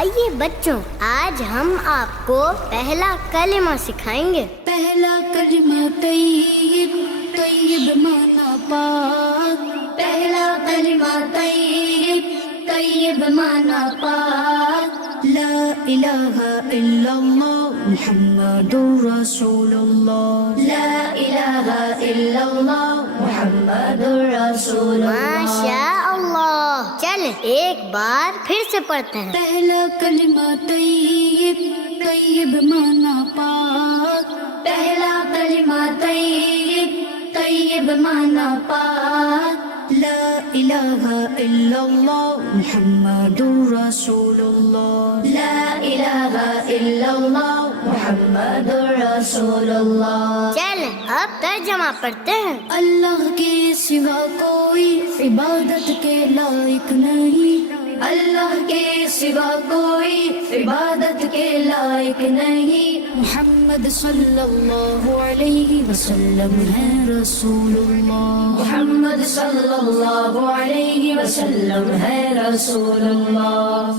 آئیے بچوں، آج ہم آپ کو پہلا کلمہ سکھائیں گے۔ پہلا کلمہ طیب، طیب مانا پاک۔ پہلا کلمہ طیب، طیب مانا پاک۔ لا الہ الا اللہ محمد رسول اللہ۔ لا الہ الا اللہ محمد رسول اللہ۔ ماشاء اللہ، چل ایک بار پھر سے پڑھتے ہیں۔ پہلا کلمہ طیب، طیب مانا پاک۔ پہلا کلمہ طیب، طیب مانا پاک۔ لا الہ الا اللہ محمد رسول اللہ۔ لا الہ الا اللہ محمد رسول اللہ۔ چل اب ترجمہ پڑھتے ہیں۔ اللہ کے سوا کوئی عبادت کے لائق نہیں۔ اللہ کے سوا کوئی عبادت کے لائق نہیں۔ محمد صلی اللہ علیہ وسلم ہے رسول اللہ۔ محمد صلی اللہ علیہ وسلم ہے رسول اللہ۔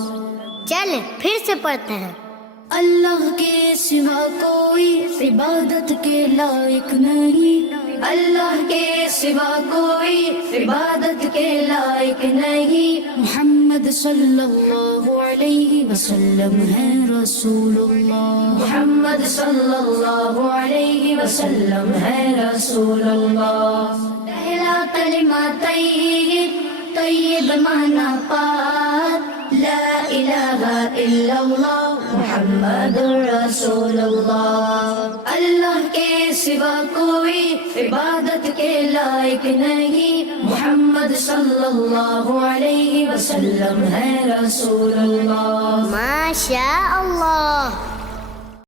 چل پھر سے پڑھتے ہیں۔ اللہ کے سوا کوئی عبادت کے لائق نہیں۔ اللہ کے سوا کوئی عبادت کے لائق نہیں۔ محمد صلی اللہ علیہ وسلم ہے رسول اللہ۔ محمد صلی اللہ علیہ وسلم ہے رسول اللہ۔ پہلا کلمہ طیب، طیب مانا پاک۔ لا الہ الا اللہ محمد رسول اللہ۔ اللہ کے سوا کوئی عبادت کے لائق نہیں۔ محمد صلی اللہ علیہ وسلم ہے رسول اللہ۔ ماشاء اللہ،